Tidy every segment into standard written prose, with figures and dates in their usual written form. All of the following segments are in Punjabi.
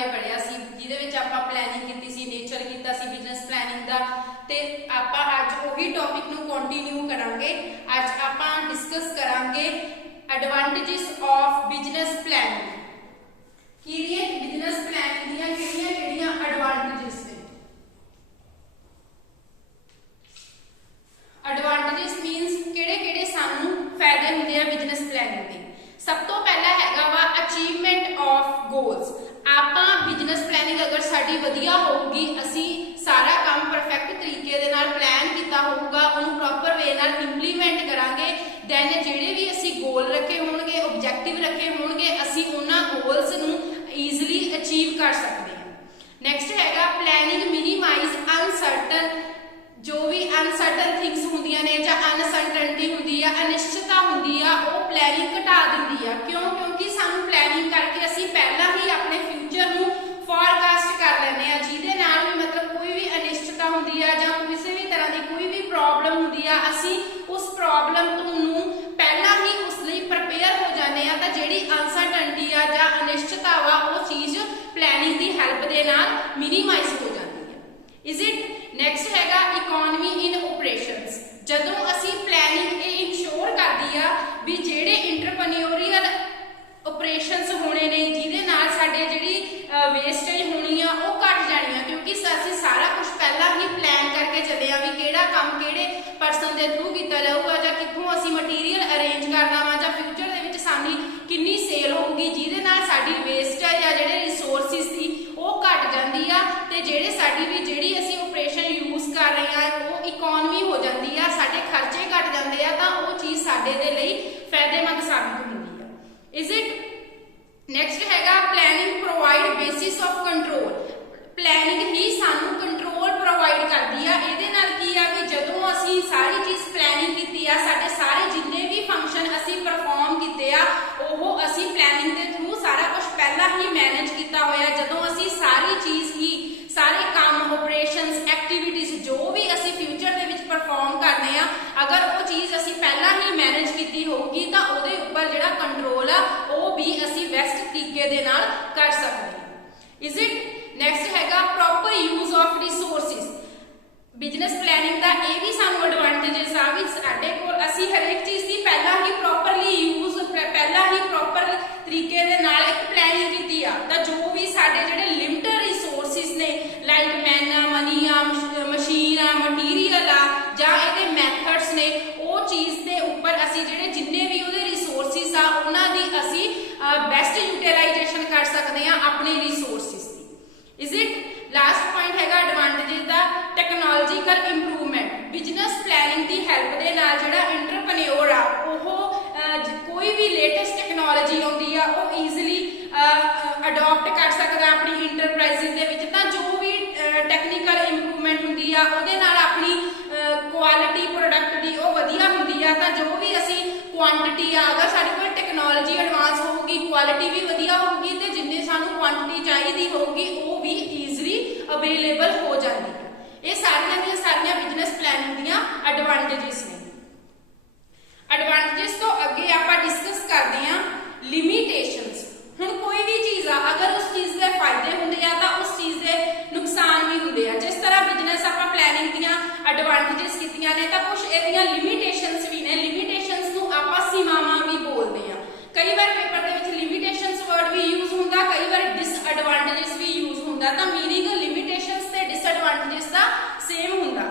बारे पढ़िया सी, जिहदे विच आपां प्लैनिंग कीती सी, नेचर कीता सी बिजनेस प्लैनिंग दा। ते आपां अज उही टॉपिक नूं कंटिन्यू करांगे। अज आपां डिस्कस करांगे एडवांटेजेस ऑफ बिजनेस प्लैनिंग। किहड़ियां बिजनेस प्लैनिंग दीयां किहड़ियां एडवांटेजेस ने। एडवांटेजेस मीनस किहड़े सानू फायदे हुंदे आ बिजनेस प्लैनिंग दे। सब तो पहला हैगा वा अचीवमेंट ऑफ गोल्स। आपां बिजनेस प्लैनिंग अगर साडी वधिया होगी, असी सारा काम परफेक्ट तरीके दे नाल प्लान कीता होगा, उहनूं प्रॉपर वे नाल इंप्लीमेंट करांगे, दैन जिहड़े भी असी गोल रखे होणगे, ऑब्जेक्टिव रखे होणगे, असी उन्हां गोल्स नूं ईजिली अचीव कर सकते हैं। नैक्सट हैगा प्लैनिंग मिनीमाइज अनसर्टन। जो भी अनसर्टन थिंग्स होंदियां ने जां अनसर्टनटी हुंदी आ, अनिश्चितता हुंदी आ, वो प्लैनिंग घटा दिंदी आ। क्यों? क्योंकि सानू प्लैनिंग करके असी पहला ही अपने फ्यूचर नूं फॉरकास्ट कर लैंदे आ, जिहदे नाल भी मतलब कोई भी अनिश्चितता हुंदी आ जां किसी भी तरह की कोई भी प्रॉब्लम हुंदी आ, असी उस प्रॉब्लम नूं पहला ही उस लई प्रिपेयर हो जाने आ। तां जिहड़ी अनसर्टनटी आ जां अनिश्चितता वा वो चीज़ प्लैनिंग की हेल्प दे नाल मिनीमाइज हो जाती है। Is it? नैक्सट हैगा इकोनॉमी इन ऑपरेशंस। जदों असी प्लैनिंग ये इंश्योर करदी आ भी जिहड़े इंटरप्रेन्योरियल ऑपरेशंस होने ने, जिहदे नाल साडे जिहड़ी वेस्टेज होनी आ वो घट जानी आ, क्योंकि असी सारा कुछ पहला ही प्लान करके चले आ भी किहड़ा काम किहड़े परसन दे थ्रू कीता जाऊगा जां कित्थों असी मटीरियल अरेंज करना वा जां फ्यूचर दे विच साडी किन्नी सेल होगी, जिहदे नाल साडी वेस्टेज आ जिहड़े रिसोर्सिस सी वो घट जांदी आ, ते जिहड़े साडी भी जिहड़ी असी ऑपरेशन यूज कर रहे हैं वो इकोनॉमी हो जाती है, साडे खर्चे घट जाते हैं, तां वो चीज़ साडे दे लई फायदेमंद साबित होंदी है। Is it? नैक्सट हैगा planning provide basis of control. Planning ही सानू कंट्रोल प्रोवाइड करती है। इहदे नाल की आ कि जदों असी सारी चीज़ प्लैनिंग कीती आ, साडे सारे जिन्ने भी फंक्शन असी परफॉर्म कीते आ, ओहो असी प्लैनिंग दे थ्रू सारा कुछ पहला ही मैनेज किया होया। जदों असी सारी चीज़ ही सारे काम ऑपरेशंस एक्टिविटीज जो भी असी फ्यूचर दे विच परफॉर्म करने आ, अगर वो चीज़ असी पहला ही मैनेज की होगी तो उहदे उपर जिहड़ा कंट्रोल आ वो भी असी बेस्ट तरीके दे नाल कर सकते हैं। Is it? नैक्सट हैगा proper use of resources. Business planning का यह भी सानू एडवांटेजेस आ भी साडे कोल असी हर एक चीज़ की पहला ही प्रॉपरली यूज पहला ही प्रॉपर तरीके दे नाल एक प्लैनिंग कीती आ, तां जो भी साडे जिहड़े लिमिटेड रिसोर्सिस ने लाइक मैन आ, मनी आ, मशीन आ, मटीरियल आ जां इहदे मैथड्स ने, वो चीज़ के उपर असी जिहड़े जिन्ने भी उहदे रिसोर्सिस आ उन्हां दी असी बेस्ट यूटिलाइजेशन कर सकते हैं अपने रिसोर्सिस की। Is it? लास्ट पॉइंट हैगा एडवांटेजेस दा टेक्नोलॉजिकल इंप्रूवमेंट। बिजनेस प्लैनिंग की हेल्प दे नाल जिहड़ा इंटरप्रेन्योर आ ओहो कोई भी लेटेस्ट टेक्नोलॉजी आउंदी आ वो ईजिली अडॉप्ट कर सकदा अपनी इंटरप्राइजेस दे विच। तां जो भी टेक्निकल इंप्रूवमेंट हुंदी आ उहदे नाल अपनी क्वालिटी प्रोडक्ट दी वो वधिया हुंदी आ। तां जो भी असी क्वांटिटी आ, अगर साडे कोल टेक्नोलॉजी एडवांस होगी, क्वालिटी भी वधिया होगी, तो जिन्नी सानू क्वांटिटी चाहिदी होगी वो भी ईजिली अवेलेबल हो जाती है। ये सारियां बिजनेस प्लैनिंग दीयां एडवांटेजेस ने। एडवांटेजेस तो अगे आपां डिस्कस करते हैं लिमिटेशंस। हुण कोई भी चीज़ आ अगर उस चीज़ के फायदे होंदे आ तां उस चीज़ के नुकसान भी होंदे आ। जिस तरह बिजनेस आपां प्लैनिंग दीयां एडवांटेजेस कीतियां ने, तां कुछ इहदियां लिमिटेशंस भी ने। लिमिटेशंस नूं आपां सीमावां भी बोलदे आ। कई बार पेपर दे विच लिमिटेशंस वर्ड भी यूज हुंदा, कई बार डिसएडवांटेजेस भी यूज हुंदा। तां मीनिंग लिमिटेशंस ते डिसएडवांटेजेस दा सेम हुंदा।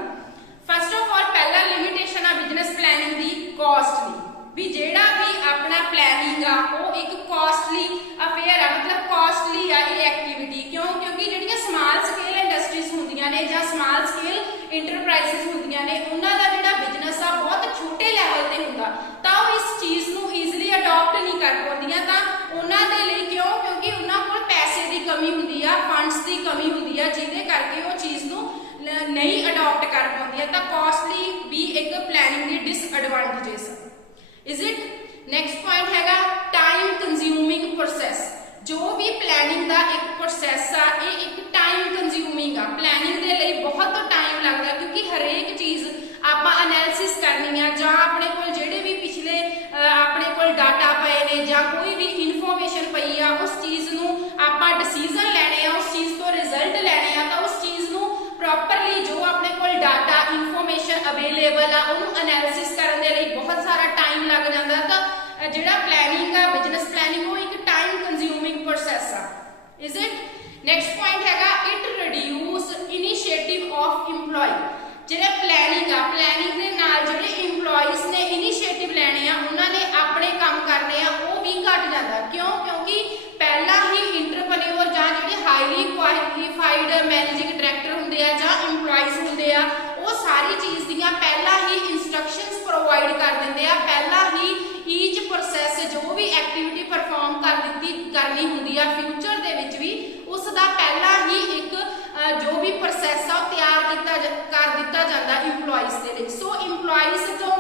फर्स्ट ऑफ ऑल पहला लिमिटेशन आ बिजनेस प्लैनिंग दी कॉस्ट दी। भी जिहड़ा भी अपना प्लैनिंग आ वो एक कॉस्टली अफेयर आ, मतलब कॉस्टली आ ये एक्टिविटी। क्यों? क्योंकि जिहड़ियां स्मॉल स्केल इंडस्ट्रीज हुंदियां ने जां स्मॉल स्केल इंटरप्राइजेस हुंदियां ने, उन्हां दा जिहड़ा बिजनेस आ बहुत छोटे लैवल ते हुंदा, तां वो इस चीज़ नूं ईजिली अडॉप्ट नहीं कर पाउंदियां। तां उन्हां दे लई क्यों? क्योंकि उन्हां कोल पैसे की कमी हुंदी आ, फंड्स की कमी हुंदी आ, जिहदे करके वो चीज़ नूं नहीं अडॉप्ट कर पाउंदियां। तां कॉस्टली भी एक planning the disadvantages. Is it? Next point हैगा टाइम कंज्यूमिंग प्रोसैस। जो भी प्लैनिंग का एक प्रोसैस आ ये एक टाइम कंज्यूमिंग आ। प्लैनिंग के लिए बहुत टाइम लगता, क्योंकि हरेक चीज़ आपां एनालिसिस करनी आ, जां अपने कोल जिहड़े भी पिछले अपने कोल डाटा पए ने जां कोई भी इन्फॉर्मेशन पई आ, उस चीज़ नूं आपां डिसीजन लैणे आ ਅਵੇਲੇਬਲ ਆ ਉਹਨੂੰ ਐਨਾਲਿਸਿਸ ਕਰਨ ਦੇ ਲਈ ਬਹੁਤ ਸਾਰਾ ਟਾਈਮ ਲੱਗ ਜਾਂਦਾ। ਤਾਂ ਜਿਹੜਾ ਪਲੈਨਿੰਗ ਆ ਬਿਜ਼ਨਸ ਪਲੈਨਿੰਗ ਉਹ ਇੱਕ ਟਾਈਮ ਕੰਜ਼ਿਊਮਿੰਗ ਪ੍ਰੋਸੈਸ ਆ। ਇਜ਼ ਇਟ ਨੈਕਸਟ ਪੁਆਇੰਟ ਹੈਗਾ it reduce initiative of EMPLOYE। ਜਿਹੜਾ ਪਲੈਨਿੰਗ ਆ ਪਲੈਨਿੰਗ ਦੇ ਨਾਲ ਜਿਹੜੇ EMPLOYEES ਨੇ ਇਨੀਸ਼ੀਏਟਿਵ ਲੈਣੇ ਆ ਉਹਨਾਂ ਨੇ ਆਪਣੇ ਕੰਮ ਕਰਨੇ ਆ ਉਹ ਵੀ ਘਟ ਜਾਂਦਾ। ਕਿਉਂ? ਕਿਉਂਕਿ ਪਹਿਲਾਂ ਹੀ ਇੰਟਰਪ੍ਰੀਨਿਓਰ ਜਾਂ ਜਿਹੜੇ ਹਾਈਲੀ ਕੁਆਲੀਫਾਈਡ ਮੈਨੇਜਿੰਗ ਡਾਇਰੈਕਟਰ ਹੁੰਦੇ ਆ ਜਾਂ EMPLOYEES ਹੁੰਦੇ ਆ ਉਹ ਸਾਰੀ ਚੀਜ਼ ਦੀਆਂ ਪਹਿਲਾਂ ਹੀ ਇਨਸਟਰਕਸ਼ਨਸ ਪ੍ਰੋਵਾਈਡ ਕਰ ਦਿੰਦੇ ਆ। ਪਹਿਲਾਂ ਹੀ ਈਚ ਪ੍ਰੋਸੈਸ ਜੋ ਵੀ ਐਕਟੀਵਿਟੀ ਪਰਫਾਰਮ ਕਰਨੀ ਹੁੰਦੀ ਆ ਫਿਊਚਰ ਦੇ ਵਿੱਚ ਵੀ ਉਸ ਦਾ ਪਹਿਲਾਂ ਹੀ ਇੱਕ ਜੋ ਵੀ ਪ੍ਰੋਸੈਸ ਆ ਉਹ ਤਿਆਰ ਕਰ ਦਿੱਤਾ ਜਾਂਦਾ EMPLOYEES ਦੇ ਲਈ। ਸੋ EMPLOYEES ਤੋਂ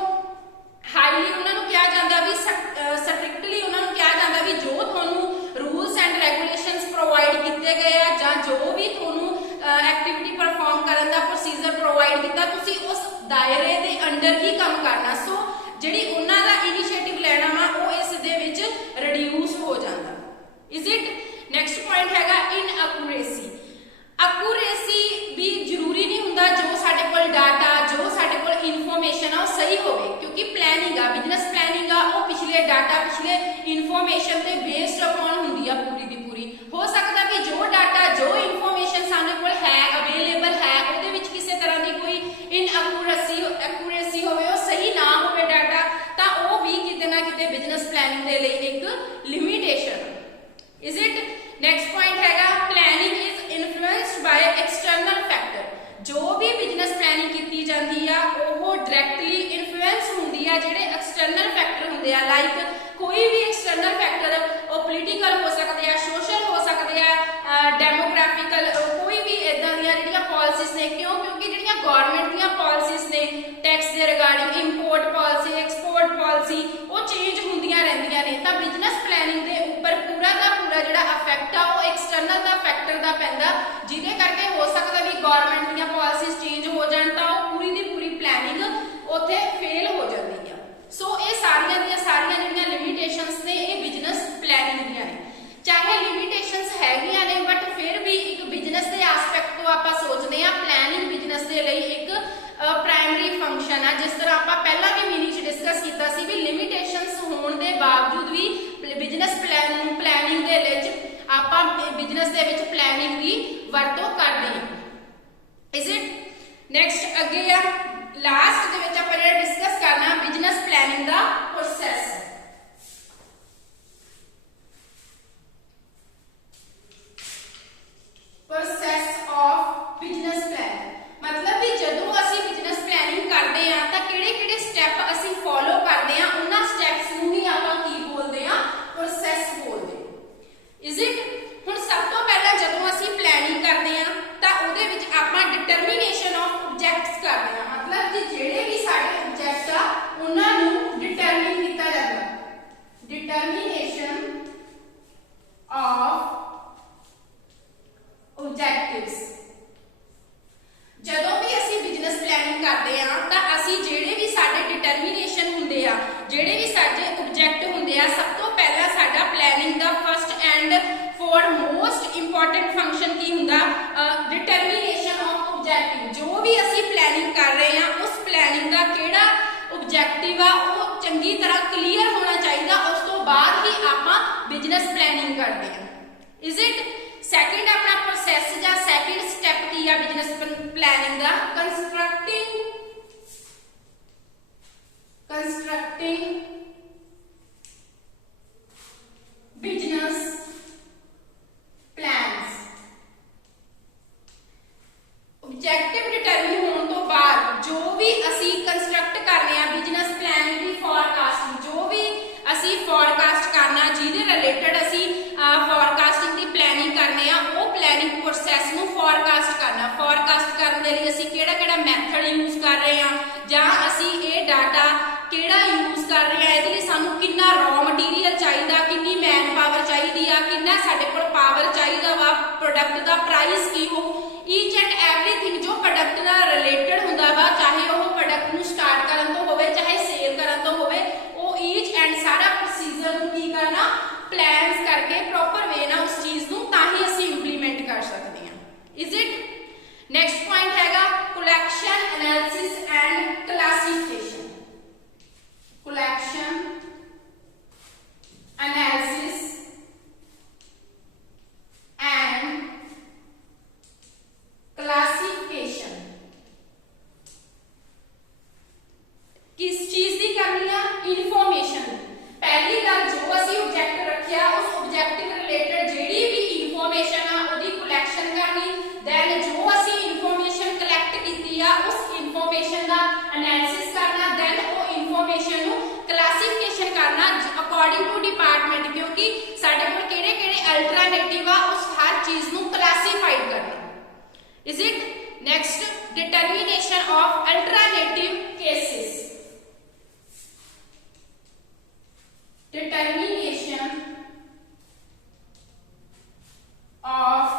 ਹਾਈਲੀ ਉਹਨਾਂ ਨੂੰ ਕਿਹਾ ਜਾਂਦਾ ਵੀ ਸਟ੍ਰਿਕਟਲੀ ਉਹਨਾਂ ਨੂੰ ਕਿਹਾ ਜਾਂਦਾ ਵੀ ਜੋ ਤੁਹਾਨੂੰ ਰੂਲਸ ਐਂਡ ਰੈਗੂਲੇਸ਼ਨਸ ਪ੍ਰੋਵਾਈਡ ਕੀਤੇ ਗਏ ਆ ਜਾਂ ਜੋ ਵੀ ਤੁਹਾਨੂੰ ਐਕਟੀਵਿਟੀ ਪਰਫਾਰਮ ਕਰਨ ਦਾ ਪ੍ਰੋਸੀਜਰ ਪ੍ਰੋਵਾਈਡ ਕੀਤਾ ਤੁਸੀਂ ਉਸ ਦਾਇਰੇ ਦੇ ਅੰਡਰ ਹੀ ਕੰਮ ਕਰਨਾ। ਸੋ ਜਿਹੜੀ ਉਹਨਾਂ ਦਾ ਇਨੀਸ਼ੀਏਟਿਵ ਲੈਣਾ ਵਾ ਉਹ ਇਸ ਦੇ ਵਿੱਚ ਰਿਡਿਊਸ ਹੋ ਜਾਂਦਾ। ਇਜ਼ ਇਟ ਨੈਕਸਟ ਪੁਆਇੰਟ ਹੈਗਾ ਇਨਐਕੂਰੇਸੀ। ਐਕੂਰੇਸੀ ਵੀ ਜ਼ਰੂਰੀ ਨਹੀਂ ਹੁੰਦਾ ਜੋ ਸਾਡੇ ਕੋਲ ਡਾਟਾ ਜੋ ਸਾਡੇ ਕੋਲ ਇਨਫੋਰਮੇਸ਼ਨ ਆ ਉਹ ਸਹੀ ਹੋਵੇ ਕਿਉਂਕਿ ਪਲੈਨਿੰਗ ਆ ਬਿਜ਼ਨਸ ਪਲੈਨਿੰਗ ਆ ਉਹ ਪਿਛਲੇ ਡਾਟਾ ਪਿਛਲੇ ਇਨਫੋਰਮੇਸ਼ਨ ਤੇ ਬੇਸਡ ਅਪਨ ਹੁੰਦੀ ਆ ਪੂਰੀ ਦੀ ਪੂਰੀ। ਹੋ ਸਕਦਾ ਕਿ ਜੋ ਡਾਟਾ ਜੋ ਇਨਫੋਰਮੇਸ਼ਨ ਸਾਡੇ ਕੋਲ ਹੈ ਅਵੇਲੇਬਲ ਹੈ ਉਹਦੇ ਵਿੱਚ ਕਿਸੇ ਤਰ੍ਹਾਂ ਦੀ ਕੋਈ ਇਨਐਕੂਰੇਸੀ ਹੋਵੇ ਉਹ ਸਹੀ ਨਾ ਹੋਵੇ ਡਾਟਾ ਤਾਂ ਉਹ ਵੀ ਕਿਤੇ ਨਾ ਕਿਤੇ ਬਿਜ਼ਨਸ ਪਲੈਨਿੰਗ ਦੇ ਲਈ ਇੱਕ limitation. Is it next point ਹੈਗਾ planning is influenced by external factor. ਜੋ ਵੀ ਬਿਜ਼ਨਸ ਪਲੈਨਿੰਗ ਕੀਤੀ ਜਾਂਦੀ ਆ ਉਹ ਡਾਇਰੈਕਟਲੀ ਇਨਫਲੂਐਂਸ ਹੁੰਦੀ ਆ ਜਿਹੜੇ ਐਕਸਟਰਨਲ ਫੈਕਟਰ ਹੁੰਦੇ ਆ ਲਾਈਕ ਕੋਈ ਵੀ ਐਕਸਟਰਨਲ ਫੈਕਟਰ ਉਹ ਪੋਲੀਟੀਕਲ ਹੋ ਸਕਦੇ ਆ ਸੋਸ਼ਲ ਹੋ ਸਕਦੇ ਆ ਡੈਮੋਗ੍ਰਾਫਿਕਲ ਕੋਈ ਵੀ ਇਦਾਂ ਦੀਆਂ ਜਿਹੜੀਆਂ ਪਾਲਿਸੀਜ਼ ਨੇ। ਕਿਉਂਕਿ ਜਿਹੜੀਆਂ ਗਵਰਨਮੈਂਟ ਦੀਆਂ ਪਾਲਿਸੀਜ਼ ਨੇ ਟੈਕਸ ਦੇ regarding import policy export policy ਉਹ ਚੇਂਜ ਹੁੰਦੀਆਂ ਰਹਿੰਦੀਆਂ ਨੇ। ਤਾਂ ਬਿਜ਼ਨਸ ਪਲੈਨਿੰਗ ਦੇ ਉੱਪਰ ਪੂਰਾ ਦਾ ਪੂਰਾ ਜਿਹੜਾ ਇਫੈਕਟ ਆ ਉਹ ਐਕਸਟਰਨਲ ਦਾ ਫੈਕਟਰ ਦਾ ਪੈਂਦਾ ਜਿਹਦੇ ਕਰਕੇ ਹੋ ਸਕਦਾ ਵੀ ਗਵਰਨਮੈਂਟ ਦੀਆਂ ਪਾਲਿਸੀਜ਼ ਚੇਂਜ ਹੋ ਜਾਣ ਤਾਂ ਉਹ ਪੂਰੀ ਦੀ ਪੂਰੀ ਪਲੈਨਿੰਗ ਉੱਥੇ ਫੇਲ ਹੋ ਜਾਂਦੀ ਆ। ਸੋ ਇਹ ਸਾਰੀਆਂ ਦੀਆਂ ਸਾਰੀਆਂ ਜਿਹੜੀਆਂ ਲਿਮਿਟੇਸ਼ਨਸ ਨੇ ਇਹ ਬਿਜ਼ਨਸ ਪਲੈਨਿੰਗ ਦੀਆਂ ਨੇ। ਚਾਹੇ ਲਿਮਿਟੇਸ਼ਨਸ ਹੈਗੀਆਂ ਨੇ ਬਟ ਫਿਰ ਵੀ ਇੱਕ ਬਿਜ਼ਨਸ ਦੇ ਐਸਪੈਕਟ ਤੋਂ ਆਪਾਂ ਸੋਚਦੇ ਆ ਪਲੈਨਿੰਗ ਬਿਜ਼ਨਸ ਦੇ ਲਈ ਇੱਕ ਪ੍ਰਾਇਮਰੀ ਫੰਕਸ਼ਨ ਆ। ਜਿਸ ਤਰ੍ਹਾਂ ਆਪਾਂ ਪਹਿਲਾਂ ਵੀ ਮੀਨਿੰਗ 'ਚ ਡਿਸਕਸ ਕੀਤਾ ਸੀ ਵੀ ਲਿਮਿਟੇਸ਼ਨਸ ਹੋਣ ਦੇ ਬਾਵਜੂਦ ਵੀ ਬਿਜ਼ਨਸ ਪਲੈਨਿੰਗ ਦੇ ਵਿੱਚ ਆਪਾਂ ਬਿਜ਼ਨਸ ਦੇ ਵਿੱਚ ਪਲੈਨਿੰਗ ਦੀ ਵਰਤੋਂ ਕਰਦੇ ਹਾਂ। ਇਜ਼ ਇਟ ਨੈਕਸਟ ਅੱਗੇ ਆ ਲਾਸਟ ਦੇ ਵਿੱਚ ਆਪਾਂ ਜਿਹੜਾ ਡਿਸਕਸ ਕਰਨਾ business planning the process. Process of business plan ਮਤਲਬ ਵੀ ਜਦੋਂ ਅਸੀਂ ਬਿਜ਼ਨਸ ਪਲੈਨਿੰਗ ਕਰਦੇ ਆ ਤਾਂ ਕਿਹੜੇ ਸਟੈਪ ਅਸੀਂ ਫੋਲੋ ਕਰਦੇ ਆ ਉਹਨਾਂ ਸਟੈਪਸ ਨੂੰ ਹੀ ਆਪਾਂ ਕੀ ਬੋਲਦੇ ਆ ਪ੍ਰੋਸੈਸ ਬੋਲਦੇ ਆ। ਇਜ਼ ਇਟ ਹੁਣ ਸਭ ਤੋਂ ਪਹਿਲਾਂ ਜਦੋਂ ਅਸੀਂ ਪਲੈਨਿੰਗ ਕਰਦੇ ਆ ਤਾਂ ਉਹਦੇ ਵਿੱਚ ਆਪਾਂ ਡਿਟਰਮੀਨੇਸ਼ਨ ਆਫ ਆਬਜੈਕਟਸ ਕਰਦੇ ਆ। ਮਤਲਬ ਕਿ ਜਿਹੜੇ ਵੀ ਸਾਡੇ ਆਬਜੈਕਟ ਆ ਉਹਨਾਂ ਨੂੰ ਡਿਟਰਮਿਨ ਕੀਤਾ ਜਾਂਦਾ। ਡਿਟਰਮੀਨੇਸ਼ਨ ਆਫ objectives ਜਦੋਂ ਵੀ ਅਸੀਂ ਬਿਜ਼ਨਸ ਪਲੈਨਿੰਗ ਕਰਦੇ ਆ ਤਾਂ ਅਸੀਂ ਜਿਹੜੇ ਵੀ ਸਾਡੇ ਡਿਟਰਮੀਨੇਸ਼ਨ ਹੁੰਦੇ ਆ ਜਿਹੜੇ ਵੀ ਸਾਡੇ ਆਬਜੈਕਟ ਹੁੰਦੇ ਆ ਸਭ ਤੋਂ ਪਹਿਲਾਂ ਸਾਡਾ ਪਲੈਨਿੰਗ ਦਾ first and foremost important function ਕੀ ਹੁੰਦਾ ਡਿਟਰਮੀਨੇਸ਼ਨ ਆਫ ਆਬਜੈਕਟਿਵ। ਜੋ ਵੀ ਅਸੀਂ ਪਲੈਨਿੰਗ ਕਰ ਰਹੇ ਆ ਉਸ ਪਲੈਨਿੰਗ ਦਾ ਕਿਹੜਾ ਆਬਜੈਕਟਿਵ ਆ ਉਹ ਚੰਗੀ ਤਰ੍ਹਾਂ ਕਲੀਅਰ ਹੋਣਾ ਚਾਹੀਦਾ। ਉਸ ਤੋਂ ਬਾਅਦ ਹੀ ਆਪਾਂ ਬਿਜ਼ਨਸ ਪਲੈਨਿੰਗ ਕਰਦੇ ਆ। ਇਜ਼ ਇਟ ਸੈਕਿੰਡ ਆਪਣਾ ਪ੍ਰੋਸੈਸ ਜਾਂ ਸੈਕਿੰਡ ਸਟੈਪ ਕੀ ਆ ਬਿਜ਼ਨਸ ਪਲੈਨਿੰਗ ਦਾ ਕੰਸਟਰਕਟਿੰਗ ਬਿਜ਼ਨਸ ਪਲਾਨਸ। ਆਬਜੈਕਟਿਵ ਡਿਟਰਮਿਨ ਹੋਣ ਤੋਂ ਬਾਅਦ ਜੋ ਵੀ ਅਸੀਂ ਕੰਸਟਰਕਟ ਕਰਨੇ ਆ ਬਿਜ਼ਨਸ ਪਲੈਨਿੰਗ ਦੀ ਫੋਰਕਾਸਟਿੰਗ ਜੋ ਵੀ ਅਸੀਂ ਫੋਰਕਾਸਟ ਕਰਨਾ ਜਿਹਦੇ ਰਿਲੇਟਡ ਅਸੀਂ ਫੋਰਕਾਸਟਿੰਗ ਦੀ ਪਲੈਨਿੰਗ ਕਰਨੇ ਆ ਉਹ ਪਲੈਨਿੰਗ ਪ੍ਰੋਸੈਸ ਨੂੰ ਫੋਰਕਾਸਟ ਕਰਨਾ। ਫੋਰਕਾਸਟ ਕਰਨ ਦੇ ਲਈ ਅਸੀਂ ਕਿਹੜਾ ਮੈਥਡ ਯੂਜ਼ ਕਰ ਰਹੇ ਆ ਜਾਂ ਅਸੀਂ ਇਹ ਡਾਟਾ ਕਿਹੜਾ ਯੂਜ਼ ਕਰ ਰਹੇ ਆ ਇਹਦੇ ਲਈ ਸਾਨੂੰ ਕਿੰਨਾ ਰॉ ਮਟੀਰੀਅਲ ਚਾਹੀਦਾ ਕਿੰਨੀ ਮੈਨ ਪਾਵਰ ਚਾਹੀਦੀ ਆ ਕਿੰਨਾ ਸਾਡੇ ਕੋਲ ਪਾਵਰ ਚਾਹੀਦਾ ਵਾ ਪ੍ਰੋਡਕਟ ਦਾ ਪ੍ਰਾਈਸ ਕੀ ਹੋ ਈਚ ਐਂਡ ਐਵਰੀਥਿੰਗ ਜੋ ਪ੍ਰੋਡਕਟ ਨਾਲ ਰਿਲੇਟਡ ਹੁੰਦਾ ਵਾ ਚਾਹੇ ਉਹ ਪ੍ਰੋਡਕਟ ਨੂੰ ਸਟਾਰਟ ਕਰਨ ਤੋਂ ਹੋਵੇ ਚਾਹੇ ਸੇਲ ਕਰਨ ਤੋਂ ਹੋਵੇ ਉਹ ਈਚ ਐਂਡ ਸਾਰਾ ਪ੍ਰੋਸੀਜਰ ਨੂੰ ਕੀ ਕਰਨਾ ਪਲਾਨਸ ਕਰਕੇ ਪ੍ਰੋਪਰ ਵੇ ਨਾਲ ਉਸ ਚੀਜ਼ ਨੂੰ ਤਾਂ ਹੀ ਅਸੀਂ ਇੰਪਲੀਮੈਂਟ ਕਰ ਸਕਦੇ ਹਾਂ। ਇਜ਼ ਇਟ ਨੈਕਸਟ ਪੁਆਇੰਟ ਹੈਗਾ collection analysis and information the analysis ਕਰਨਾ, ਦੈਨ ਉਹ ਇਨਫੋਰਮੇਸ਼ਨ ਨੂੰ ਕਲਾਸੀਫਿਕੇਸ਼ਨ ਕਰਨਾ ਅਕੋਰਡਿੰਗ ਟੂ ਡਿਪਾਰਟਮੈਂਟ, ਕਿਉਂਕਿ ਸਾਡੇ ਕੋਲ ਕਿਹੜੇ ਕਿਹੜੇ ਅਲਟਰਨੇਟਿਵ ਆ ਉਸ ਹਰ ਚੀਜ਼ ਨੂੰ ਕਲਾਸੀਫਾਈਡ ਕਰਨਾ। Is it next determination of alternative cases. Determination of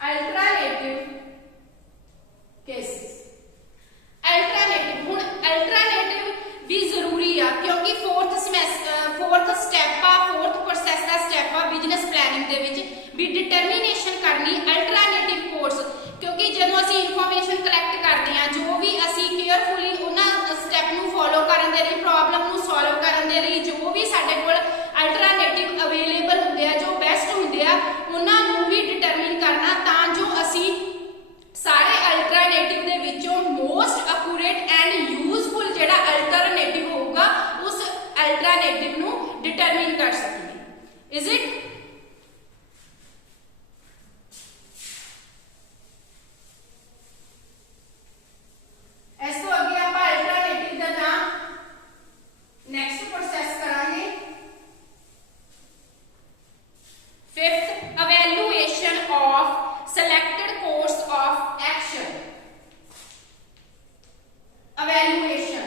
alternative cases। Alternative, ਹੁਣ alternative ਵੀ ਜ਼ਰੂਰੀ ਆ ਕਿਉਂਕਿ fourth step ਆ, fourth process ਦਾ step ਆ ਬਿਜ਼ਨਸ ਪਲੈਨਿੰਗ ਦੇ ਵਿੱਚ ਵੀ ਡਿਟਰਮੀਨੇਸ਼ਨ ਕਰਨੀ alternative course, ਕਿਉਂਕਿ ਜਦੋਂ ਅਸੀਂ ਇਨਫੋਰਮੇਸ਼ਨ ਕਲੈਕਟ ਕਰਦੇ ਆ ਜੋ ਵੀ ਅਸੀਂ ਕੇਅਰਫੁਲੀ ਉਹਨਾਂ ਸਟੈਪ ਨੂੰ ਫੋਲੋ ਕਰਨ ਦੇ ਲਈ, ਪ੍ਰੋਬਲਮ ਨੂੰ ਸੋਲਵ ਕਰਨ ਦੇ ਲਈ ਜੋ ਵੀ ਸਾਡੇ ਕੋਲ ਅਲਟਰਨੇਟਿਵ ਅਵੇਲੇਬਲ ਹੁੰਦੇ ਆ, ਜੋ ਬੈਸਟ ਹੁੰਦੇ ਆ, ਉਹਨਾਂ ਨੂੰ ਵੀ ਡਿਟਰਮਿਨ ਕਰਨਾ ਤਾਂ ਜੋ ਅਸੀਂ ਸਾਰੇ ਅਲਟਰਨੇਟਿਵ ਦੇ ਵਿੱਚੋਂ ਮੋਸਟ ਅਕੂਰੇਟ ਐਂਡ ਯੂਜ਼ਫੁਲ ਜਿਹੜਾ ਅਲਟਰਨੇਟਿਵ ਹੋਊਗਾ ਉਸ ਅਲਟਰਨੇਟਿਵ ਨੂੰ ਡਿਟਰਮਿਨ ਕਰ ਸਕੀਏ। ਇਜ਼ ਇਟ ਇਸ ਤੋਂ ਅੱਗੇ ਆਪਾਂ ਅਲਟਰਨੇਟਿਵ ਦਾ ਨਾਮ ਨੈਕਸਟ ਪ੍ਰੋਸੈਸ ਕਰਾਂਗੇ। Fifth evaluation of selected course of action। evaluation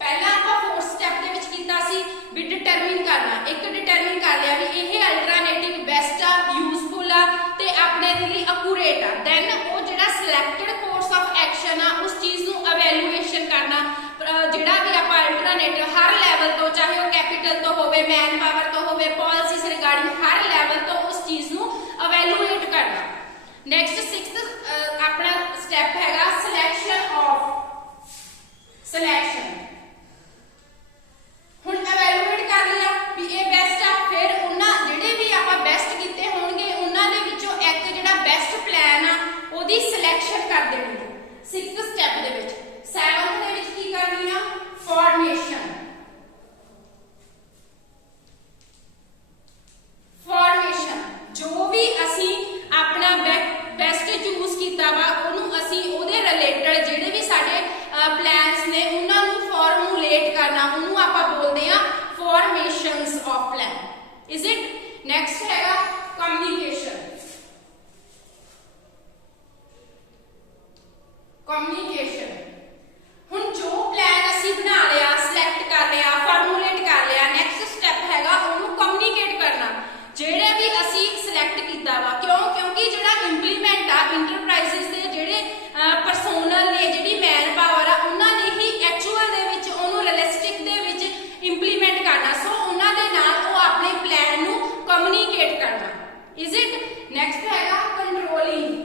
ਪਹਿਲਾਂ ਆਪਾਂ fourth step ਦੇ ਵਿੱਚ ਕੀਤਾ ਸੀ ਵੀ ਡਿਟਰਮਿਨ ਕਰਨਾ, ਇੱਕ ਡਿਟਰਮਿਨ ਕਰ ਲਿਆ ਵੀ ਇਹ ਅਲਟਰਨੇਟਿਵ ਬੈਸਟ ਆ, ਯੂਜ਼ਫੁਲ ਆ ਤੇ ਆਪਣੇ ਦੇ ਲਈ ਅਕੂਰੇਟ ਆ, ਦੈਨ ਉਹ ਜਿਹੜਾ ਸਿਲੈਕਟਡ ਕੋਰਸ ਆਫ ਐਕਸ਼ਨ ਆ ਉਸ ਚੀਜ਼ ਨੂੰ evaluation ਕਰਨਾ, ਜਿਹੜਾ ਵੀ ਆਪਾਂ ਅਲਟਰਨੇਟਿਵ ਹਰ ਲੈਵਲ ਤੋਂ, ਚਾਹੇ ਉਹ ਕੈਪੀਟਲ ਤੋਂ ਹੋਵੇ, ਮੈਨ ਪਾਵਰ ਤੋਂ ਹੋਵੇ, ਪਾਲਿਸੀਜ਼ ਰਿਗਾਰਡਿੰਗ ਹਰ ਲੈਵਲ ਤੋਂ ਉਸ ਚੀਜ਼ ਨੂੰ evaluate ਕਰਨਾ। ਨੈਕਸਟ ਸਿਕਸਥ ਆਪਣਾ ਸਟੈਪ ਹੈਗਾ ਸਿਲੈਕਸ਼ਨ। ਹੁਣ evaluate ਕਰ ਲਿਆ ਵੀ ਇਹ ਬੈਸਟ ਆ, ਫਿਰ ਉਹਨਾਂ ਜਿਹੜੇ ਵੀ ਆਪਾਂ ਬੈਸਟ ਕੀਤੇ ਹੋਣਗੇ ਉਹਨਾਂ ਦੇ ਵਿੱਚੋਂ ਇੱਕ ਜਿਹੜਾ ਬੈਸਟ ਪਲਾਨ ਆ ਉਹਦੀ ਸਿਲੈਕਸ਼ਨ ਕਰ ਦੇਣੀ ਹੈ ਸਿਕਸਥ ਸਟੈਪ ਦੇ ਵਿੱਚ। ਸੈਵਨਥ ਦੇ ਵਿੱਚ ਕੀ ਕਰਨੀ ਆ? ਫਾਰਮੇਸ਼ਨ। ਜੋ ਵੀ ਅਸੀਂ ਆਪਣਾ ਬੈਸਟ ਚੂਜ਼ ਕੀਤਾ ਵਾ ਉਹਨੂੰ ਅਸੀਂ ਉਹਦੇ ਰਿਲੇਟਡ ਜਿਹੜੇ ਵੀ ਸਾਡੇ ਪਲਾਨਸ ਨੇ ਉਹਨਾਂ ਨੂੰ ਫਾਰਮੂਲੇਟ ਕਰਨਾ, ਉਹਨੂੰ ਆਪਾਂ ਬੋਲਦੇ ਆ formations of plan. Is it next ਹੈਗਾ ਕਮਿਊਨੀਕੇਸ਼ਨ। ਹੁਣ ਜੋ ਪਲਾਨ ਅਸੀਂ ਬਣਾ ਲਿਆ, ਸਿਲੈਕਟ ਕਰ ਲਿਆ, ਫਾਰਮੂਲੇਟ ਕਰ ਲਿਆ, ਨੈਕਸਟ ਸਟੈਪ ਹੈਗਾ ਉਹਨੂੰ ਕਮਿਊਨੀਕੇਟ ਕਰਨਾ ਜਿਹੜੇ ਵੀ ਅਸੀਂ ਸਿਲੈਕਟ ਕੀਤਾ ਵਾ। ਕਿਉਂਕਿ ਜਿਹੜਾ ਇੰਪਲੀਮੈਂਟ ਆ ਇੰਟਰਪ੍ਰਾਈਜ਼ਸ ਦੇ ਜਿਹੜੇ ਪਰਸੋਨਲ ਨੇ, ਜਿਹੜੀ ਮੈਨ ਪਾਵਰ ਆ, ਉਹਨਾਂ ਨੇ ਹੀ ਐਕਚੁਅਲ ਦੇ ਵਿੱਚ ਉਹਨੂੰ ਰੀਅਲਿਸਟਿਕ ਦੇ ਵਿੱਚ ਇੰਪਲੀਮੈਂਟ ਕਰਨਾ, ਸੋ ਉਹਨਾਂ ਦੇ ਨਾਲ ਉਹ ਆਪਣੇ ਪਲਾਨ ਨੂੰ ਕਮਿਊਨੀਕੇਟ ਕਰਨਾ। ਇਜ਼ ਇਟ ਨੈਕਸਟ ਹੈਗਾ ਕੰਟਰੋਲਿੰਗ।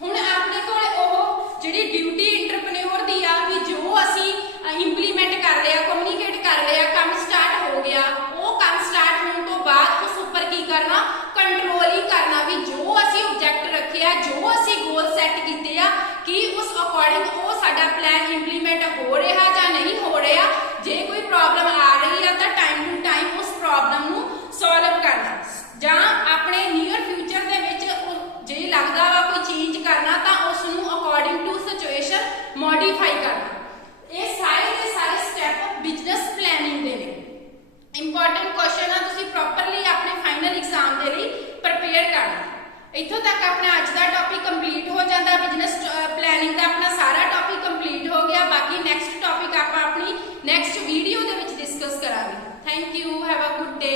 ਹੁਣ ਆਪਣੇ ਕੋਲ ਉਹ ਜਿਹੜੀ ਡਿਊਟੀ ਇੰਟਰਪ੍ਰੈਨਿਓਰ ਦੀ ਆ ਵੀ ਜੋ ਅਸੀਂ ਇੰਪਲੀਮੈਂਟ ਕਰ ਲਿਆ, ਕਮਿਊਨੀਕੇਟ ਕਰ ਲਿਆ, ਕੰਮ ਸਟਾਰਟ ਹੋ ਗਿਆ, ਉਹ ਕੰਮ ਸਟਾਰਟ ਹੋਣ ਤੋਂ ਬਾਅਦ ਉਸ ਉੱਪਰ ਕੀ ਕਰਨਾ? ਕੰਟਰੋਲਿੰਗ ਕਰਨਾ ਵੀ ਜੋ ਅਸੀਂ ਆਬਜੈਕਟ ਰੱਖਿਆ, ਜੋ ਅਸੀਂ ਗੋਲ ਸੈੱਟ ਕੀਤੇ ਆ ਕਿ ਉਸ ਅਕੋਰਡਿੰਗ ਉਹ ਸਾਡਾ ਪਲਾਨ ਇੰਪਲੀਮੈਂਟ ਹੋ ਰਿਹਾ ਜਾਂ ਨਹੀਂ ਹੋ ਰਿਹਾ। ਜੇ ਕੋਈ ਪ੍ਰੋਬਲਮ ਆ ਰਹੀ ਆ ਤਾਂ ਟਾਈਮ ਟੂ ਟਾਈਮ ਉਸ ਪ੍ਰੋਬਲਮ ਨੂੰ ਸੋਲਵ ਕਰਨਾ, ਜਾਂ ਆਪਣੇ ਨੀਅਰ ਫਿਊਚਰ ਦੇ ਵਿੱਚ ਜੇ ਲੱਗਦਾ ਵਾ ਕੋਈ ਚੇਂਜ ਕਰਨਾ ਤਾਂ ਉਸ ਨੂੰ ਅਕੋਰਡਿੰਗ ਟੂ ਸਿਚੁਏਸ਼ਨ ਮੋਡੀਫਾਈ ਕਰਨਾ। ਇਹ ਸਾਰੇ ਦੇ ਸਾਰੇ ਸਟੈਪ ਬਿਜ਼ਨਸ ਪਲੈਨਿੰਗ ਦੇ ਨੇ। ਇੰਪੋਰਟੈਂਟ ਕੁਐਸਚਨ ਆ, ਤੁਸੀਂ ਪ੍ਰੋਪਰਲੀ ਆਪਣੇ ਫਾਈਨਲ ਐਗਜ਼ਾਮ ਦੇ ਲਈ ਪ੍ਰਪੇਅਰ ਕਰਨਾ। ਇੱਥੋਂ ਤੱਕ ਆਪਣਾ ਅੱਜ ਦਾ ਟੌਪਿਕ ਕੰਪਲੀਟ ਹੋ ਜਾਂਦਾ। ਬਿਜ਼ਨਸ ਪਲੈਨਿੰਗ ਦਾ ਆਪਣਾ ਸਾਰਾ ਟੌਪਿਕ ਕੰਪਲੀਟ ਹੋ ਗਿਆ। ਬਾਕੀ ਨੈਕਸਟ ਟੌਪਿਕ ਆਪਾਂ ਆਪਣੀ ਨੈਕਸਟ ਵੀਡੀਓ ਦੇ ਵਿੱਚ ਡਿਸਕਸ ਕਰਾਂਗੇ। Thank you, have a good day.